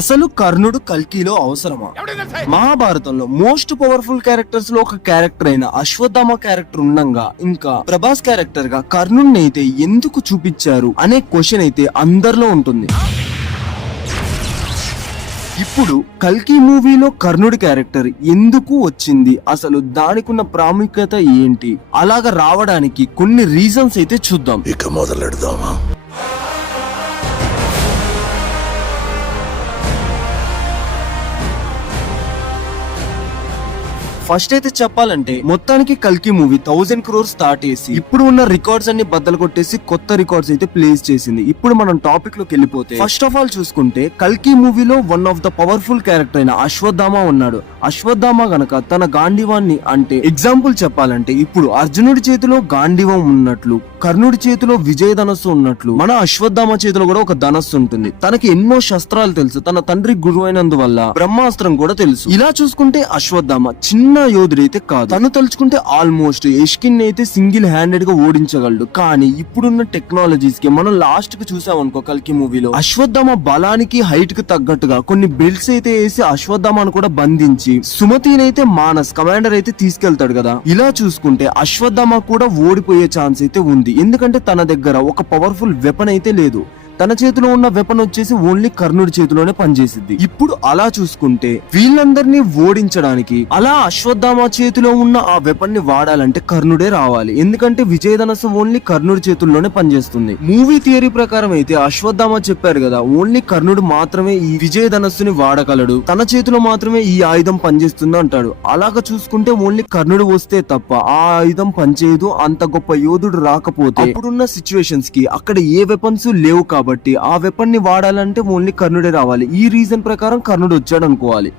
అసలు కర్ణుడు కల్కిలో అవసరమా? మహాభారతంలో మోస్ట్ పవర్ఫుల్ క్యారెక్టర్స్ లో ఒక క్యారెక్టర్ అయిన అశ్వత్థామ క్యారెక్టర్ ఉండంగా ఇంకా ప్రభాస్ క్యారెక్టర్ గా కర్ణుడిని అయితే ఎందుకు చూపించారు అనే క్వశ్చన్ అయితే అందరిలో ఉంటుంది. ఇప్పుడు కల్కి మూవీలో కర్ణుడి క్యారెక్టర్ ఎందుకు వచ్చింది, అసలు దానికున్న ప్రాముఖ్యత ఏంటి, అలాగా రావడానికి కొన్ని రీజన్స్ అయితే చూద్దాం. ఇక మొదలెడదామా? ఫస్ట్ అయితే చెప్పాలంటే మొత్తానికి కల్కి మూవీ 1000 crores స్టార్ట్ చేసి ఇప్పుడు ఉన్న రికార్డ్స్ అన్ని బద్దలు కొట్టేసి కొత్త రికార్డ్స్ అయితే ప్లేస్ చేసింది. ఇప్పుడు మనం టాపిక్ లోకి వెళ్ళిపోతే ఫస్ట్ ఆఫ్ ఆల్ చూసుకుంటే కల్కి మూవీలో one of the powerful character అయిన అశ్వత్థామ ఉన్నాడు. అశ్వత్థామ గనక తన గాంధీవాన్ని అంటే ఎగ్జాంపుల్ చెప్పాలంటే ఇప్పుడు అర్జునుడి చేతిలో గాంధీవం ఉన్నట్లు కర్ణుడి చేతిలో విజయ ధనస్సు ఉన్నట్లు మన అశ్వత్థామ చేతిలో కూడా ఒక ధనస్సు ఉంటుంది. తనకి ఎన్నో శస్త్రాలు తెలుసు, తన తండ్రి గురువు అయినందువల్ల బ్రహ్మాస్త్రం కూడా తెలుసు. ఇలా చూసుకుంటే అశ్వత్థామ చిన్న యోధుడైతే కాదు. తను తలుచుకుంటే ఆల్మోస్ట్ యష్కిన్ అయితే సింగిల్ హ్యాండెడ్ గా ఓడించగలడు. కానీ ఇప్పుడున్న టెక్నాలజీస్ కి మనం లాస్ట్ కి చూసామనుకో కల్కి మూవీలో అశ్వత్థామ బలానికి హైట్ కి తగ్గట్టుగా కొన్ని బెల్ట్స్ అయితే వేసి అశ్వత్థామను కూడా బంధించి సుమతిని అయితే మానస్ కమాండర్ అయితే తీసుకెళ్తాడు కదా. ఇలా చూసుకుంటే అశ్వత్థామ కూడా ఓడిపోయే ఛాన్స్ అయితే ఉంది. ఎందుకంటే తన దగ్గర ఒక పవర్ఫుల్ వెపన్ అయితే లేదు. తన చేతిలో ఉన్న వెపన్ వచ్చేసి ఓన్లీ కర్ణుడి చేతిలోనే పనిచేసింది. ఇప్పుడు అలా చూసుకుంటే వీళ్ళందరినీ ఓడించడానికి అలా అశ్వత్థామ చేతిలో ఉన్న ఆ వెపన్ ని వాడాలంటే కర్ణుడే రావాలి. ఎందుకంటే విజయ ధనస్సు ఓన్లీ కర్ణుడి చేతుల్లోనే పనిచేస్తుంది. మూవీ థియరీ ప్రకారం అయితే అశ్వత్థామ చెప్పారు కదా, ఓన్లీ కర్ణుడు మాత్రమే ఈ విజయ ధనస్సుని వాడగలడు, తన చేతిలో మాత్రమే ఈ ఆయుధం పనిచేస్తుంది అంటాడు. అలాగా చూసుకుంటే ఓన్లీ కర్ణుడు వస్తే తప్ప ఆ ఆయుధం పనిచేయదు. అంత గొప్ప యోధుడు రాకపోతే ఇప్పుడున్న సిచ్యువేషన్స్ కి అక్కడ ఏ వెపన్స్ లేవు కాబట్టి ఆ వెపన్ ని వాడాలంటే ఓన్లీ కర్ణుడే రావాలి. ఈ రీజన్ ప్రకారం కర్ణుడు వచ్చాడు అనుకోవాలి.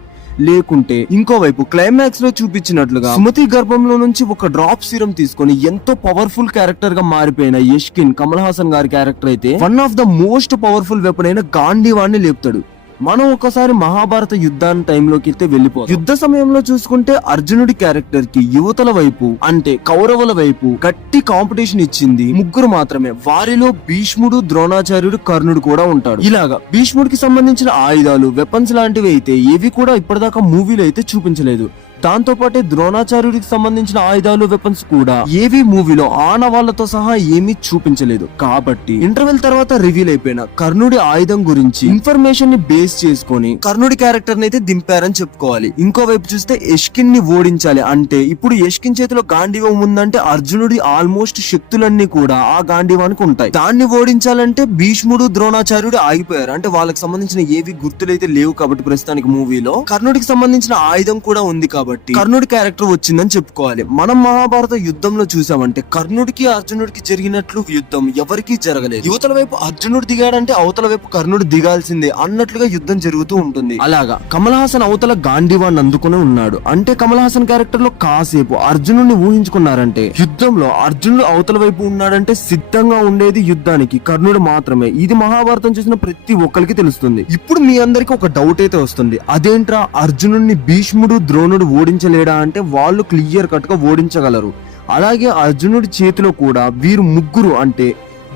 లేకుంటే ఇంకోవైపు క్లైమాక్స్ లో చూపించినట్లుగా సుమతి గర్భంలో నుంచి ఒక డ్రాప్ సీరం తీసుకొని ఎంతో పవర్ఫుల్ క్యారెక్టర్ గా మారిపోయిన యష్కిన్ కమల్ హాసన్ గారి క్యారెక్టర్ అయితే one of the most powerful weapon అయిన గాంధీవాన్ని లేపుతాడు. మనం ఒకసారి మహాభారత యుద్ధాన్ని టైంలోకి అయితే వెళ్ళిపోతాం. యుద్ధ సమయంలో చూసుకుంటే అర్జునుడి క్యారెక్టర్ కి యువతల వైపు అంటే కౌరవుల వైపు గట్టి కాంపిటీషన్ ఇచ్చింది ముగ్గురు మాత్రమే. వారిలో భీష్ముడు, ద్రోణాచార్యుడు, కర్ణుడు కూడా ఉంటాడు. ఇలాగా భీష్ముడికి సంబంధించిన ఆయుధాలు, వెపన్స్ లాంటివి అయితే ఏవి కూడా ఇప్పటిదాకా మూవీలో అయితే చూపించలేదు. దాంతో పాటే ద్రోణాచార్యుడికి సంబంధించిన ఆయుధాలు, వెపన్స్ కూడా ఏవి మూవీలో ఆనవాళ్లతో సహా ఏమీ చూపించలేదు. కాబట్టి ఇంటర్వెల్ తర్వాత రివీల్ అయిపోయిన కర్ణుడి ఆయుధం గురించి ఇన్ఫర్మేషన్ ని బేస్ చేసుకొని కర్ణుడి క్యారెక్టర్ ని అయితే దింపారని చెప్పుకోవాలి. ఇంకోవైపు చూస్తే యష్కిన్ ని ఓడించాలి అంటే ఇప్పుడు యష్కిన్ చేతిలో గాంధీవం ఉందంటే అర్జునుడి ఆల్మోస్ట్ శక్తులన్నీ కూడా ఆ గాంధీవానికి ఉంటాయి. దాన్ని ఓడించాలంటే భీష్ముడు, ద్రోణాచార్యుడు ఆగిపోయారు. అంటే వాళ్ళకి సంబంధించిన ఏవి గుర్తులైతే లేవు కాబట్టి ప్రస్తుతానికి మూవీలో కర్ణుడికి సంబంధించిన ఆయుధం కూడా ఉంది కాబట్టి కర్ణుడి క్యారెక్టర్ వచ్చిందని చెప్పుకోవాలి. మనం మహాభారత యుద్ధంలో చూసామంటే కర్ణుడికి అర్జునుడికి జరిగినట్లు యుద్ధం ఎవరికీ జరగలేదు. యువతల వైపు అర్జునుడు దిగాడంటే అవతల వైపు కర్ణుడు దిగాల్సిందే అన్నట్లుగా యుద్ధం జరుగుతూ ఉంటుంది. అలాగా కమల్ హాసన్ అవతల గాంధీవాన్ని అందుకుని ఉన్నాడు. అంటే కమల్ హాసన్ క్యారెక్టర్ లో కాసేపు అర్జునుడిని ఊహించుకున్నారంటే యుద్ధంలో అర్జునుడు అవతల వైపు ఉన్నాడంటే సిద్ధంగా ఉండేది యుద్ధానికి కర్ణుడు మాత్రమే. ఇది మహాభారతం చూసిన ప్రతి ఒక్కరికి తెలుస్తుంది. ఇప్పుడు మీ అందరికి ఒక డౌట్ అయితే వస్తుంది, అదేంట్రా అర్జునుడిని భీష్ముడు, ద్రోణుడు ఓడించలేడా అంటే వాళ్ళు క్లియర్ కట్ గా ఓడించగలరు. అలాగే అర్జునుడి చేతిలో కూడా వీరు ముగ్గురు అంటే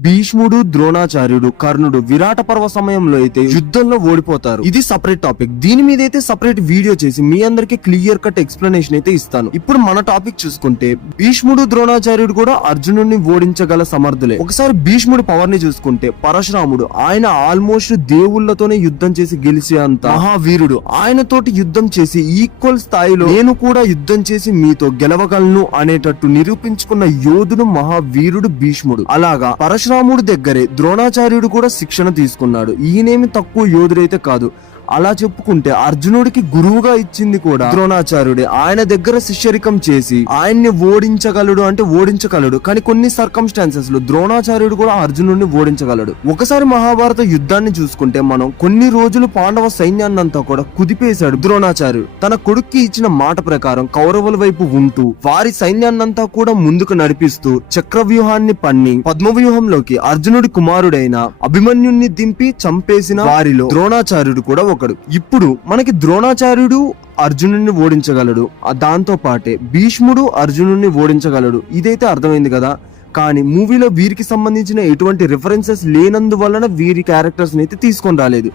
భీష్ముడు, ద్రోణాచార్యుడు, కర్ణుడు విరాట పర్వ సమయంలో అయితే యుద్ధంలో ఓడిపోతారు. ఇది సపరేట్ టాపిక్. దీని మీద అయితే సపరేట్ వీడియో చేసి మీ అందరికి క్లియర్ కట్ ఎక్స్ప్లెనేషన్ అయితే ఇస్తాను. ఇప్పుడు మన టాపిక్ చూసుకుంటే భీష్ముడు, ద్రోణాచార్యుడు కూడా అర్జునుడిని ఓడించగల సమర్థులే. ఒకసారి భీష్ముడి పవర్ ని చూసుకుంటే పరశురాముడు ఆయన ఆల్మోస్ట్ దేవుళ్లతోనే యుద్ధం చేసి గెలిచే అంత మహావీరుడు. ఆయన తోటి యుద్ధం చేసి ఈక్వల్ స్థాయిలో నేను కూడా యుద్ధం చేసి మీతో గెలవగలను అనేటట్టు నిరూపించుకున్న యోధుడు మహావీరుడు భీష్ముడు. అలాగా పరశురాముడు దగ్గరే ద్రోణాచార్యుడు కూడా శిక్షణ తీసుకున్నాడు. ఈయనేమి తక్కువ యోధుడైతే కాదు. అలా చెప్పుకుంటే అర్జునుడికి గురువుగా ఇచ్చింది కూడా ద్రోణాచార్యుడే. ఆయన దగ్గర శిష్యరికం చేసి ఆయన్ని ఓడించగలడు అంటే ఓడించగలడు. కానీ కొన్ని సర్కమ్స్టాన్సెస్ లో ద్రోణాచార్యుడు కూడా అర్జునుడిని ఓడించగలడు. ఒకసారి మహాభారత యుద్ధాన్ని చూసుకుంటే మనం కొన్ని రోజులు పాండవ సైన్యాన్నంతా కూడా కుదిపేశాడు ద్రోణాచార్యుడు. తన కొడుక్కి ఇచ్చిన మాట ప్రకారం కౌరవుల వైపు ఉంటూ వారి సైన్యాన్నంతా కూడా ముందుకు నడిపిస్తూ చక్రవ్యూహాన్ని పన్ని పద్మవ్యూహంలోకి అర్జునుడి కుమారుడైన అభిమన్యుణ్ణి దింపి చంపేసిన వారిలో ద్రోణాచార్యుడు కూడా ఒకడు. ఇప్పుడు మనకి ద్రోణాచార్యుడు అర్జునుడిని ఓడించగలడు, దాంతో పాటే భీష్ముడు అర్జునుడిని ఓడించగలడు. ఇదైతే అర్థమైంది కదా. కానీ మూవీలో వీరికి సంబంధించిన ఎటువంటి రిఫరెన్సెస్ లేనందువలన వీరి క్యారెక్టర్స్ అయితే తీసుకొని రాలేదు.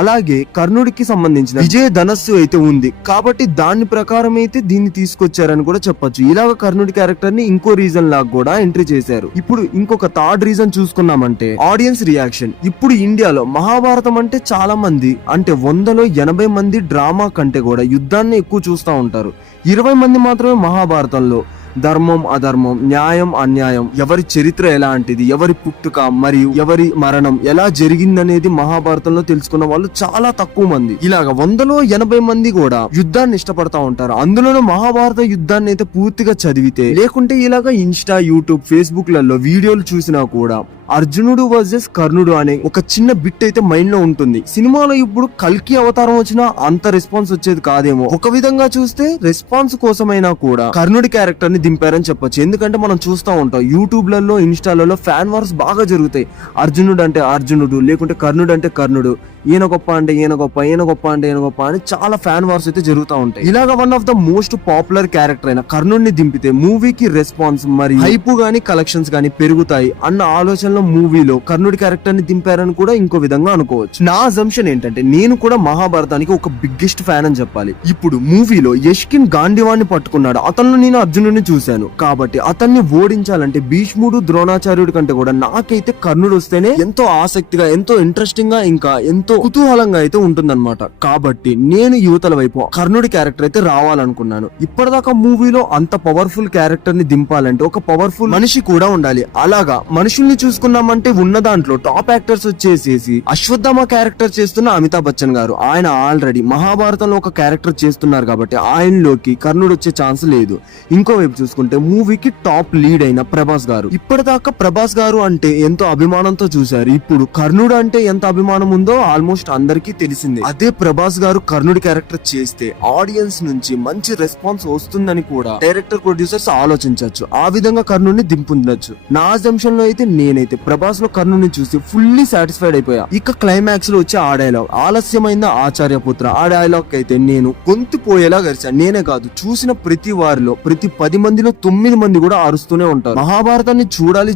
అలాగే కర్ణుడికి సంబంధించిన విజయ ధనస్సు అయితే ఉంది కాబట్టి దాని ప్రకారం అయితే దీన్ని తీసుకొచ్చారని కూడా చెప్పొచ్చు. ఇలాగ కర్ణుడి క్యారెక్టర్ ని ఇంకో రీజన్ లాగా కూడా ఎంట్రీ చేశారు. ఇప్పుడు ఇంకొక థర్డ్ రీజన్ చూసుకున్నామంటే ఆడియన్స్ రియాక్షన్. ఇప్పుడు ఇండియాలో మహాభారతం అంటే చాలా మంది అంటే 100లో 80 మంది డ్రామా కంటే కూడా యుద్ధాన్ని ఎక్కువ చూస్తూ ఉంటారు. 20 మంది మాత్రమే మహాభారతంలో ధర్మం అధర్మం, న్యాయం అన్యాయం, ఎవరి చరిత్ర ఎలాంటిది, ఎవరి పుట్టుక మరియు ఎవరి మరణం ఎలా జరిగిందనేది మహాభారతంలో తెలుసుకున్న వాళ్ళు చాలా తక్కువ మంది. ఇలాగా 100లో 80 మంది కూడా యుద్ధాన్ని ఇష్టపడతా ఉంటారు. అందులోనూ మహాభారత యుద్ధాన్ని అయితే పూర్తిగా చదివితే లేకుంటే ఇలాగా ఇన్స్టా, యూట్యూబ్, ఫేస్బుక్ లలో వీడియోలు చూసినా కూడా అర్జునుడు వర్సెస్ కర్ణుడు అనే ఒక చిన్న బిట్ అయితే మైండ్ లో ఉంటుంది. సినిమాలో ఇప్పుడు కల్కి అవతారం వచ్చినా అంత రెస్పాన్స్ వచ్చేది కాదేమో. ఒక విధంగా చూస్తే రెస్పాన్స్ కోసమైనా కూడా కర్ణుడి క్యారెక్టర్ ని దింపారని చెప్పొచ్చు. ఎందుకంటే మనం చూస్తూ ఉంటాం యూట్యూబ్ లలో, ఇన్స్టాలలో ఫ్యాన్ వార్స్ బాగా జరుగుతాయి. అర్జునుడు అంటే అర్జునుడు, లేకుంటే కర్ణుడు అంటే కర్ణుడు, ఈయన గొప్ప అంటే ఈయన గొప్ప, ఈయన గొప్ప అంటే ఈయన గొప్ప అని చాలా ఫ్యాన్ వార్స్ అయితే జరుగుతూ ఉంటాయి. ఇలాగా one of the most popular character అయిన కర్ణుడిని దింపితే మూవీకి రెస్పాన్స్ మరియు హైప్ గానీ కలెక్షన్స్ గానీ పెరుగుతాయి అన్న ఆలోచనలో మూవీలో కర్ణుడి క్యారెక్టర్ ని దింపారని కూడా ఇంకో విధంగా అనుకోవచ్చు. నా అజంప్షన్ ఏంటంటే నేను కూడా మహాభారతానికి ఒక బిగ్గెస్ట్ ఫ్యాన్ అని చెప్పాలి. ఇప్పుడు మూవీలో యష్కిన్ గాంధీవాన్ని పట్టుకున్నాడు, అతను నేను అర్జునుడిని చూశాను కాబట్టి అతన్ని ఓడించాలంటే భీష్ముడు, ద్రోణాచార్యుడి కంటే కూడా నాకైతే కర్ణుడు వస్తేనే ఎంతో ఆసక్తిగా, ఎంతో ఇంట్రెస్టింగ్ గా, ఇంకా ఎంతో కుతూహలంగా అయితే ఉంటుందన్నమాట. కాబట్టి నేను యువతల వైపు కర్ణుడి క్యారెక్టర్ అయితే రావాలనుకున్నాను. ఇప్పటిదాకా మూవీలో అంత పవర్ఫుల్ క్యారెక్టర్ ని దింపాలంటే ఒక పవర్ఫుల్ మనిషి కూడా ఉండాలి. అలాగా మనుషుల్ని చూసుకున్నామంటే ఉన్న దాంట్లో టాప్ యాక్టర్స్ వచ్చేసేసి అశ్వత్థామ క్యారెక్టర్ చేస్తున్న అమితాబ్ బచ్చన్ గారు. ఆయన ఆల్రెడీ మహాభారతంలో ఒక క్యారెక్టర్ చేస్తున్నారు కాబట్టి ఆయనలోకి కర్ణుడు వచ్చే ఛాన్స్ లేదు. ఇంకోవైపు చూసుకుంటే మూవీకి టాప్ లీడ్ అయిన ప్రభాస్ గారు. ఇప్పటిదాకా ప్రభాస్ గారు అంటే ఎంతో అభిమానంతో చూశారు. ఇప్పుడు కర్ణుడు అంటే ఎంత అభిమానం ఉందో ఆల్మోస్ట్ అందరికీ తెలిసిందే. అదే ప్రభాస్ గారు కర్ణుడి క్యారెక్టర్ చేస్తే ఆడియన్స్ నుంచి మంచి రెస్పాన్స్ వస్తుందని కూడా డైరెక్టర్, ప్రొడ్యూసర్స్ ఆలోచించవచ్చు. ఆ విధంగా కర్ణుడిని దింపుండొచ్చు. నా అజంప్షన్ లో అయితే నేనైతే ప్రభాస్ లో కర్ణుడిని చూసి ఫుల్లీ సాటిస్ఫైడ్ అయిపోయా. ఇక క్లైమాక్స్ లో వచ్చే ఆ డైలాగ్ ఆలస్యమైందా ఆచార్యపుత్ర, ఆ డైలాగ్ అయితే నేను గొంతు పోయేలా గరిచాను. నేనే కాదు, చూసిన ప్రతి వారిలో ప్రతి 10 మందిలో 9 మంది కూడా అరుస్తూనే ఉంటారు. మహాభారతాన్ని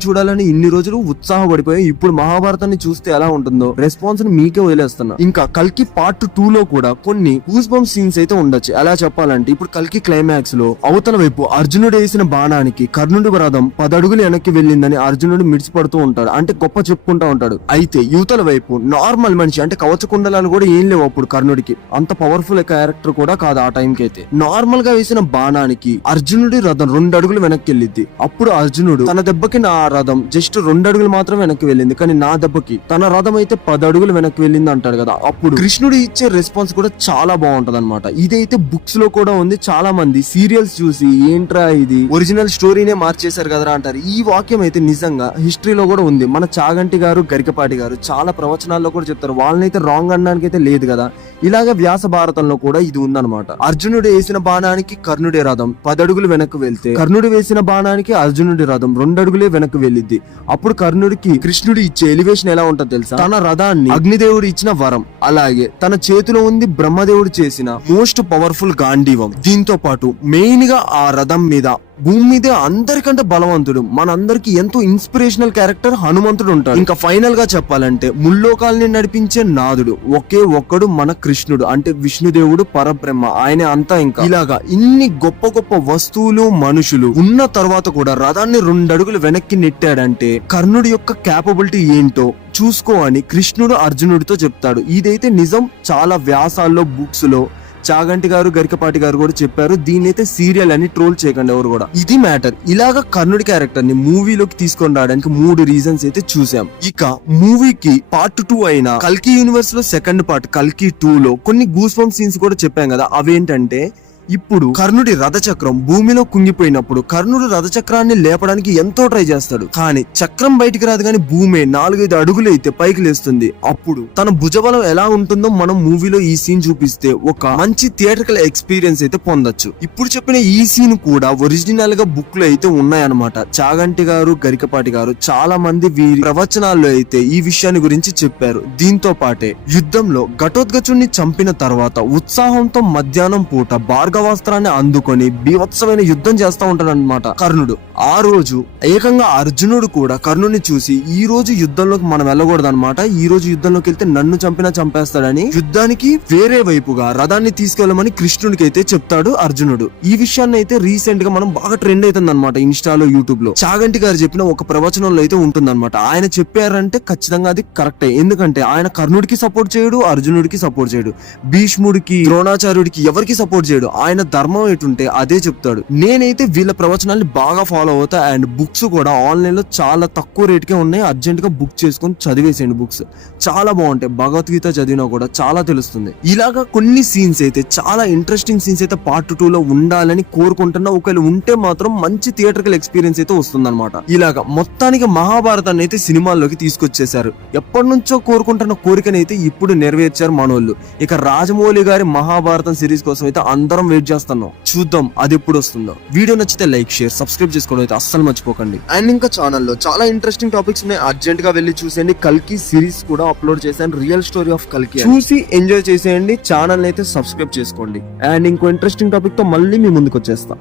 చూడాలని ఇన్ని రోజులు ఉత్సాహపడిపోయి ఇప్పుడు మహాభారతాన్ని చూస్తే ఎలా ఉంటుందో రెస్పాన్స్ ని మీకే వదిలేస్తున్నా. ఇంకా కల్కి పార్ట్ 2 లో కూడా కొన్ని గూస్ బంప్ సీన్స్ అయితే ఉండొచ్చు. ఎలా చెప్పాలంటే ఇప్పుడు కల్కి క్లైమాక్స్ లో అవతల వైపు అర్జునుడు వేసిన బాణానికి కర్ణుడి రథం 10 అడుగులు వెనక్కి వెళ్ళిందని అర్జునుడు మిడిసిపడుతూ ఉంటాడు, అంటే గొప్ప చెప్పుకుంటా ఉంటాడు. అయితే యువతల వైపు నార్మల్ మనిషి అంటే కవచ కుండలాలు కూడా ఏం లేవు అప్పుడు కర్ణుడికి. అంత పవర్ఫుల్ క్యారెక్టర్ కూడా కాదు ఆ టైం కి అయితే. నార్మల్ గా వేసిన బాణానికి అర్జునుడి రథం 2 అడుగులు వెనక్కి వెళ్ళింది. అప్పుడు అర్జునుడు తన దెబ్బకి నా రథం జస్ట్ 2 అడుగులు మాత్రం వెనక్కి వెళ్ళింది, కానీ నా దెబ్బకి తన రథం అయితే 10 అడుగులు వెనక్కి వెళ్ళింది అంటాడు కదా. అప్పుడు కృష్ణుడు ఇచ్చే రెస్పాన్స్ కూడా చాలా బాగుంటది అనమాట. ఇదైతే బుక్స్ లో కూడా ఉంది. చాలా మంది సీరియల్స్ చూసి ఏంట్రా ఇది ఒరిజినల్ స్టోరీనే మార్చేశారు కదరా అంటారు. ఈ వాక్యం అయితే నిజంగా హిస్టరీలో కూడా ఉంది. మన చాగంటి గారు, గరికపాటి గారు చాలా ప్రవచనాల్లో కూడా చెప్తారు. వాళ్ళనైతే రాంగ్ అనడానికి అయితే లేదు కదా. ఇలాగే వ్యాస భారతంలో కూడా ఇది ఉందన్నమాట. అర్జునుడు వేసిన బాణానికి కర్ణుడి రథం 10 అడుగులు వెనక్కి వెళ్తే కర్ణుడు వేసిన బాణానికి అర్జునుడి రథం 2 అడుగులే వెనక్కి వెళ్ళిద్ది. అప్పుడు కర్ణుడికి కృష్ణుడు ఇచ్చే ఎలివేషన్ ఎలా ఉంటుందో తెలుసా? తన రథాన్ని అగ్నిదేవుడు ఇచ్చిన వరం, అలాగే తన చేతిలో ఉంది బ్రహ్మదేవుడు చేసిన మోస్ట్ పవర్ఫుల్ గాంధీవం. దీంతో పాటు మెయిన్ గా ఆ రథం మీద భూమి మీదే అందరికంటే బలవంతుడు, మనందరికి ఎంతో ఇన్స్పిరేషనల్ క్యారెక్టర్ హనుమంతుడు ఉంటాడు. ఇంకా ఫైనల్ గా చెప్పాలంటే ముల్లోకాల్ని నడిపించే నాదుడు ఒకే ఒక్కడు మన కృష్ణుడు, అంటే విష్ణుదేవుడు పరబ్రహ్మ, ఆయనే అంతా. ఇంకా ఇలాగా ఇన్ని గొప్ప గొప్ప వస్తువులు, మనుషులు ఉన్న తర్వాత కూడా రథాన్ని 2 అడుగులు వెనక్కి నెట్టాడంటే కర్ణుడి యొక్క క్యాపబిలిటీ ఏంటో చూసుకో అని కృష్ణుడు అర్జునుడితో చెప్తాడు. ఇదైతే నిజం. చాలా వ్యాసాల్లో, బుక్స్ లో చాగంటి గారు, గరికపాటి గారు కూడా చెప్పారు. దీన్నైతే సీరియల్ అని ట్రోల్ చేయకండి ఎవరు కూడా. ఇది మ్యాటర్. ఇలాగా కర్ణుడి క్యారెక్టర్ ని మూవీలోకి తీసుకొని రావడానికి 3 రీజన్స్ అయితే చూసాం. ఇక మూవీకి పార్ట్ 2 అయిన కల్కి యూనివర్స్ లో సెకండ్ పార్ట్ కల్కి 2 లో కొన్ని గూస్ బంప్ సీన్స్ కూడా చెప్పాం కదా. అవేంటంటే ఇప్పుడు కర్ణుడి రథచక్రం భూమిలో కుంగిపోయినప్పుడు కర్ణుడు రథచక్రాన్ని లేపడానికి ఎంతో ట్రై చేస్తాడు, కానీ చక్రం బయటికి రాదు, కానీ భూమి 4-5 అడుగులు అయితే పైకి లేస్తుంది. అప్పుడు తన భుజబలం ఎలా ఉంటుందో మనం మూవీలో ఈ సీన్ చూపిస్తే ఒక మంచి థియేట్రికల్ ఎక్స్పీరియన్స్ అయితే పొందొచ్చు. ఇప్పుడు చెప్పిన ఈ సీన్ కూడా ఒరిజినల్ గా బుక్ లో అయితే ఉన్నాయన్నమాట. చాగంటి గారు, గరికపాటి గారు చాలా మంది వీరి ప్రవచనాల్లో అయితే ఈ విషయాన్ని గురించి చెప్పారు. దీంతో పాటే యుద్ధంలో ఘటోత్కచుడిని చంపిన తర్వాత ఉత్సాహంతో మధ్యాహ్నం పూట భార్గవ అంగవస్త్రాన్ని అందుకొని బీభత్సమైన యుద్ధం చేస్తా ఉంటాడు అనమాట కర్ణుడు. ఆ రోజు ఏకంగా అర్జునుడు కూడా కర్ణుడిని చూసి ఈ రోజు యుద్ధంలోకి మనం వెళ్ళకూడదు అనమాట, ఈ రోజు యుద్ధంలోకి వెళ్తే నన్ను చంపినా చంపేస్తాడని యుద్ధానికి వేరే వైపుగా రథాన్ని తీసుకెళ్లమని కృష్ణుడికి అయితే చెప్తాడు అర్జునుడు. ఈ విషయాన్ని అయితే రీసెంట్ గా మనం బాగా ట్రెండ్ అవుతుంది అనమాట ఇన్స్టాలో, యూట్యూబ్ లో. చాగంటి గారు చెప్పిన ఒక ప్రవచనంలో అయితే ఉంటుందన్నమాట. ఆయన చెప్పారంటే ఖచ్చితంగా అది కరెక్టే. ఎందుకంటే ఆయన కర్ణుడికి సపోర్ట్ చేయడు, అర్జునుడికి సపోర్ట్ చేయడు, భీష్ముడికి, ద్రోణాచార్యుడికి ఎవరికి సపోర్ట్ చేయడు. ఆయన ధర్మం ఎటుంటే అదే చెప్తాడు. నేనైతే వీళ్ళ ప్రవచనాల్ని బాగా ఫాలో అవుతా. అండ్ బుక్స్ కూడా ఆన్లైన్ లో చాలా తక్కువ రేట్ కే ఉన్నాయి. అర్జెంట్ గా బుక్ చేసుకొని చదివేసేయండి. బుక్స్ చాలా బాగుంటాయి. భగవద్గీత చదివినా కూడా చాలా తెలుస్తుంది. ఇలాగా కొన్ని సీన్స్ అయితే చాలా ఇంట్రెస్టింగ్ సీన్స్ అయితే పార్ట్ 2 లో ఉండాలని కోరుకుంటున్నా. ఒకవేళ ఉంటే మాత్రం మంచి థియేటర్కల్ ఎక్స్పీరియన్స్ అయితే వస్తుందన్నమాట. ఇలాగా మొత్తానికి మహాభారతాన్ని అయితే సినిమాల్లోకి తీసుకొచ్చేశారు. ఎప్పటి నుంచో కోరుకుంటున్న కోరికని అయితే ఇప్పుడు నెరవేర్చారు మనోళ్ళు. ఇక రాజమౌళి గారి మహాభారతం సిరీస్ కోసం అయితే అందరం వెయిట్ చేస్తున్నాం. చూద్దాం అది ఎప్పుడు వస్తుందో. వీడియో నచ్చితే లైక్, షేర్, సబ్స్క్రైబ్ చేసుకోవడం అయితే అస్సలు మర్చిపోకండి. అండ్ ఇంకా ఛానల్లో చాలా ఇంట్రెస్టింగ్ టాపిక్స్ ఉన్నాయి. అర్జెంట్ గా వెళ్ళి చూసేయండి. కల్కి సిరీస్ కూడా అప్లోడ్ చేశాను, రియల్ స్టోరీ ఆఫ్ కల్కి. చూసి ఎంజాయ్ చేసేయండి. ఛానల్ అయితే సబ్స్క్రైబ్ చేసుకోండి. అండ్ ఇంకో ఇంట్రెస్టింగ్ టాపిక్ తో మళ్ళీ మీ ముందుకు వచ్చేస్తా.